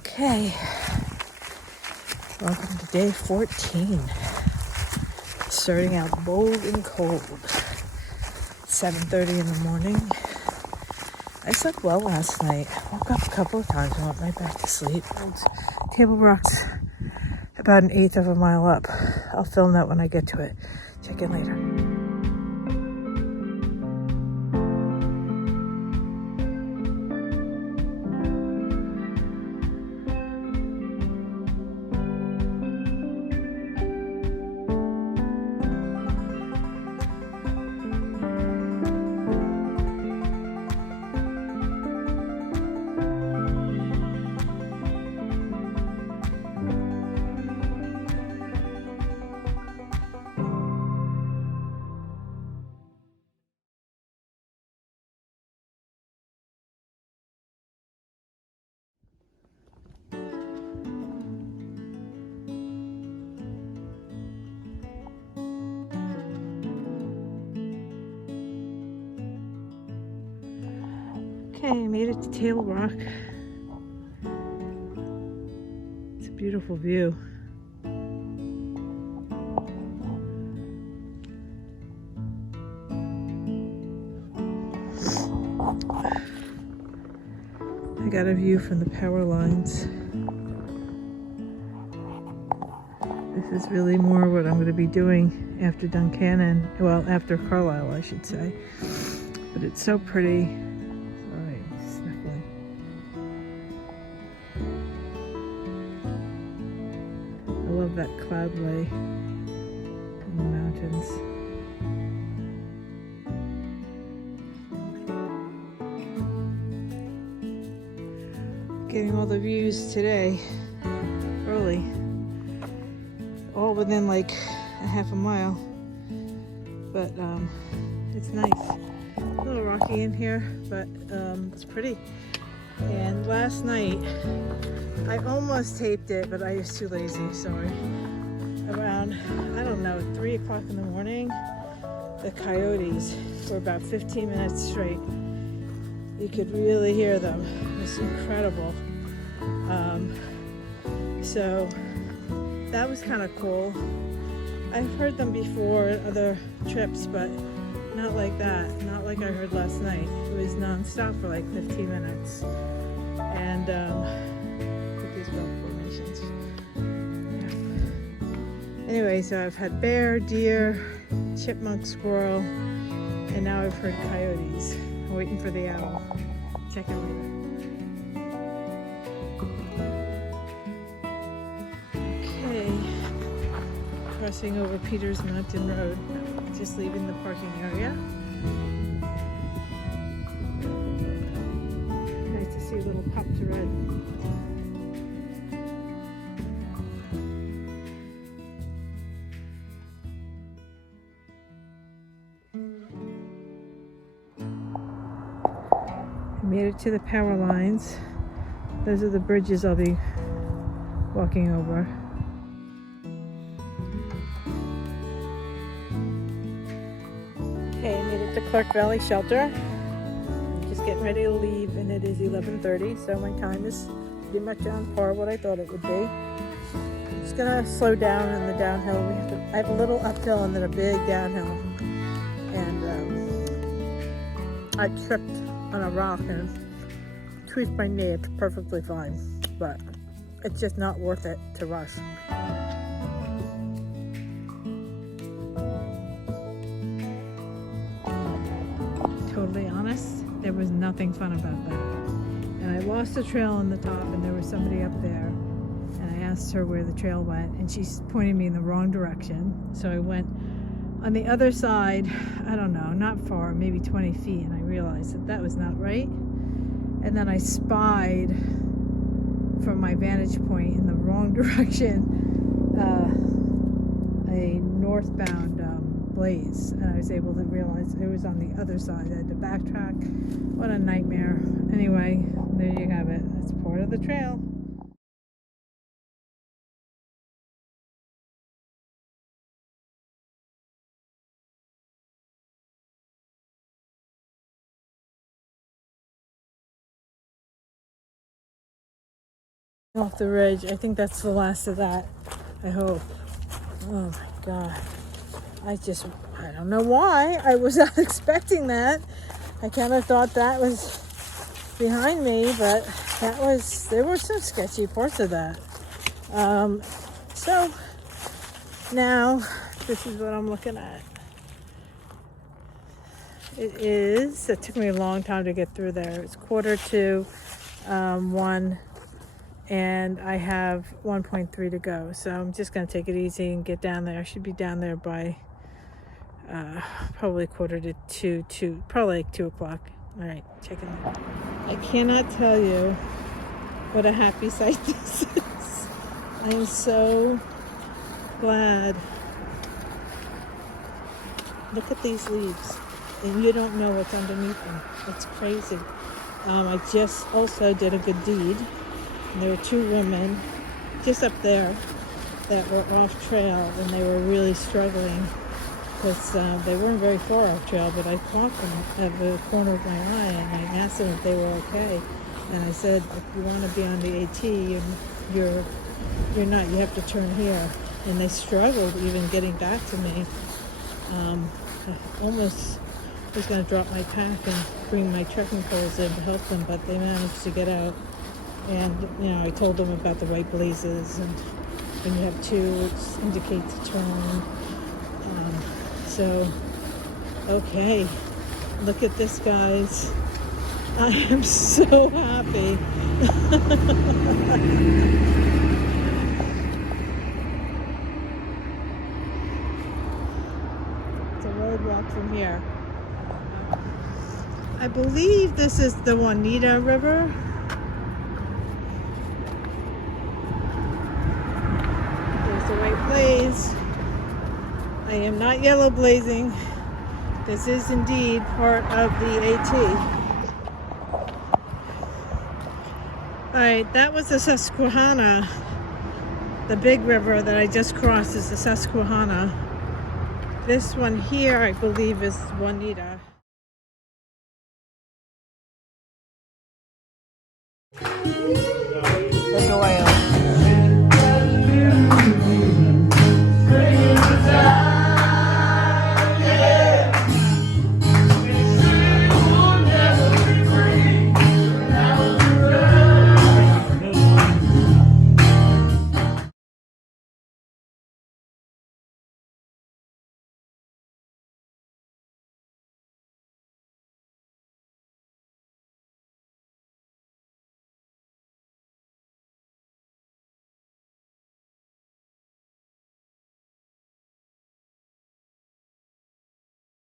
Okay, welcome to day 14. Starting out bold and cold. 7:30 in the morning. I slept well last night. Woke up a couple of times and went right back to sleep. Table Rock's about 1/8 of a mile up. I'll film that when I get to it. Check in later. Okay, I made it to Table Rock. It's a beautiful view. I got a view from the power lines. This is really more what I'm going to be doing after Duncannon. Well, after Carlisle, I should say. But it's so pretty. Sorry, I'm sniffling. I love that cloud lay in the mountains. Getting all the views today, early. All within like a half a mile. But it's nice. A little rocky in here, but it's pretty. And last night, I almost taped it, but I was too lazy, sorry. Around, I don't know, 3 o'clock in the morning, the coyotes for about 15 minutes straight. You could really hear them. It was incredible. So that was kind of cool. I've heard them before at other trips, but not like that. Not like I heard last night. It was non-stop for like 15 minutes. And with these rock formations. Yeah. Anyway, so I've had bear, deer, chipmunk, squirrel, and now I've heard coyotes. I'm waiting for the owl. Check it later. Okay. Crossing over Peters Mountain Road. Just leaving the parking area. Nice to see a little pop to red. I made it to the power lines. Those are the bridges I'll be walking over. Okay, I made it to Clark Valley Shelter. I'm just getting ready to leave, and it is 11:30, so my time is pretty much on par what I thought it would be. I'm just gonna slow down in the downhill. I have a little uphill and then a big downhill, and I tripped on a rock and tweaked my knee. It's perfectly fine, but it's just not worth it to rush. Totally honest, there was nothing fun about that. And I lost the trail on the top, and there was somebody up there, and I asked her where the trail went, and she's pointing me in the wrong direction. So I went on the other side, I don't know, not far, maybe 20 feet, and I realized that that was not right. And then I spied from my vantage point in the wrong direction a northbound blaze, and I was able to realize it was on the other side. I had to backtrack. What a nightmare. Anyway, there you have it. That's part of the trail. Off the ridge. I think that's the last of that. I hope. Oh my God. I don't know why. I was not expecting that. I kind of thought that was behind me, but there were some sketchy parts of that. So now this is what I'm looking at. It took me a long time to get through there. It's 1:45, and I have 1.3 to go. So I'm just going to take it easy and get down there. I should be down there by probably 1:45, probably like 2 o'clock. All right, checking out. I cannot tell you what a happy sight this is. I am so glad. Look at these leaves, and you don't know what's underneath them. It's crazy. I just also did a good deed. And there were 2 women just up there that were off trail, and they were really struggling because they weren't very far off trail, but I caught them at the corner of my eye, and I asked them if they were okay. And I said, if you want to be on the AT, you're not. You have to turn here. And they struggled even getting back to me. I almost was going to drop my pack and bring my trekking poles in to help them, but they managed to get out. And, I told them about the white blazes, and when you have 2, it indicates a turn. Okay, look at this, guys. I am so happy. It's a road walk from here. I believe this is the Juanita River. There's the white blaze. I am not yellow blazing. This is indeed part of the AT. Alright, that was the Susquehanna. The big river that I just crossed is the Susquehanna. This one here, I believe, is Juanita.